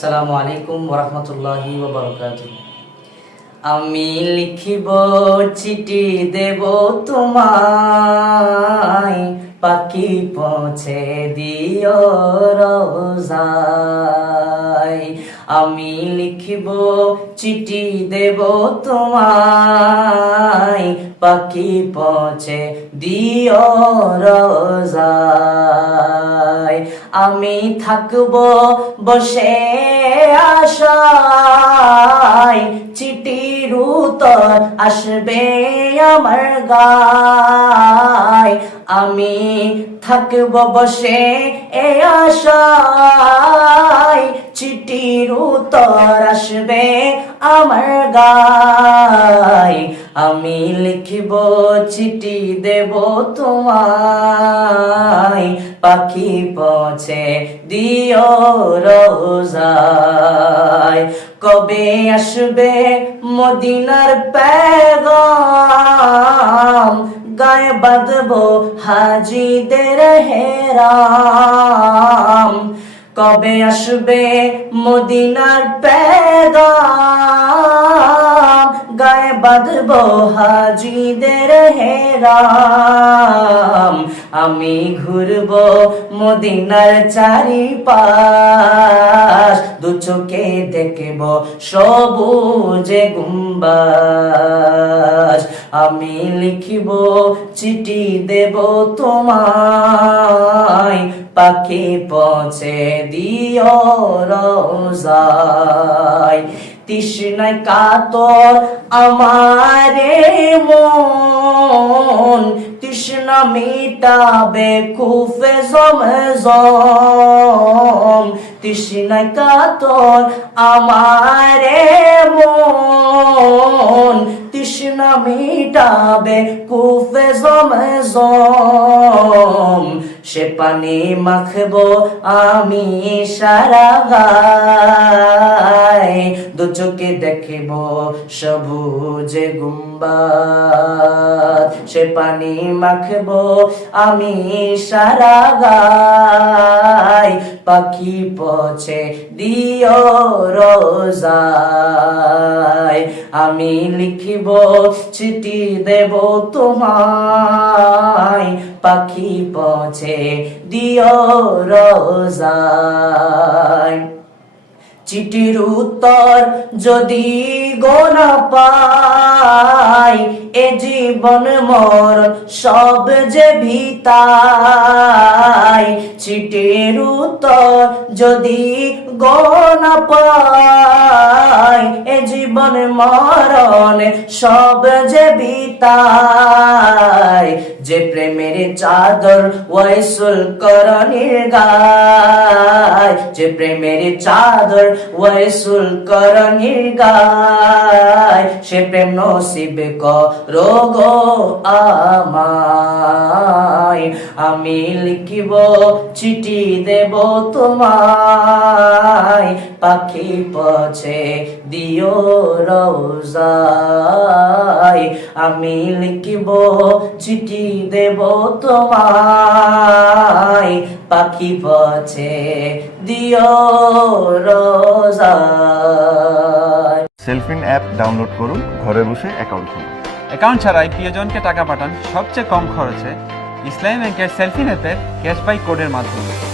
আসসালামু আলাইকুম ওরহমতুল্লাহি ওবরকাত আমি লিখিব, চিঠি দেব তোমায়, পাখি পৌঁছে দিও রোজায়। আমি লিখিব, চিঠি দেব তোমায় পাখি পৌঁছে দিও রোজায়। আমি থাকব বসে আশায় চিঠির উত্তর আসবে আমার গায়। আমি থাকব বসে এ আশায় চিঠির উত্তর আসবে আমার গায়। আমি লিখিব চিঠি দেব তোমায়। পাখি পৌঁছে দিও রোজায়। কবে আসবে মদিনার পেগাম? গায়ে বাঁধবো হাজিদের হেরাম। কবে আসবে মদিনার পেগাম? গায়ে বাঁধবো হাজিদের হেরাম আমি ঘুরবো মদিনার চারিপাশ, দু চোখে দেখব সবুজে গুম্বাস আমি লিখিব, চিঠি দেব তোমায় পাখি পৌঁছে দিও রোজায়। তৃষ্ণায় কাতর আমারে মন। তৃষ্ণা মিটাবে কুফে জমজম। তৃষ্ণায় কাতর আমারে মন। তৃষ্ণা মিটাবে কুফে জমজম সে পানি মাখবো আমি সারা চোখে দেখব সবুজ গুম্বাদ সে পানি মাখবো, আমি সারা গায়। পাখি পছে দিও রোজায়। আমি লিখিব, চিঠি দেব তোমায়। পাখি পছে দিও রোজায়। চিঠির উত্তর যদি গোনা পাই, এ জীবন মর সব যে ভিতাই চিঠির উত্তর যদি গোনা পাই, এ জীবন মরণ সব যে ভিতাই যে প্রেমের চাদর ওয়াইসুল করণীর গায়, যে প্রেমের চাদর ওয়াইসুল করণীর গায়, সে প্রেম নসিব করো গো আমি লিখিব চিঠি দেব তোমায়। পাখি পছে দিও রোজায়। আমি লিখিব চিঠি দেব তোমায়। পাখি পছে দিও রোজায়। সেলফিন অ্যাপ ডাউনলোড করুন ঘরে বসে অ্যাকাউন্ট খুলুন। অ্যাকাউন্ট ছাড়াই প্রিয়জনকে টাকা পাঠান। সবচেয়ে কম খরচে ইসলামী ব্যাংকের সেলফি অ্যাপের ক্যাশবাই কোডের মাধ্যমে।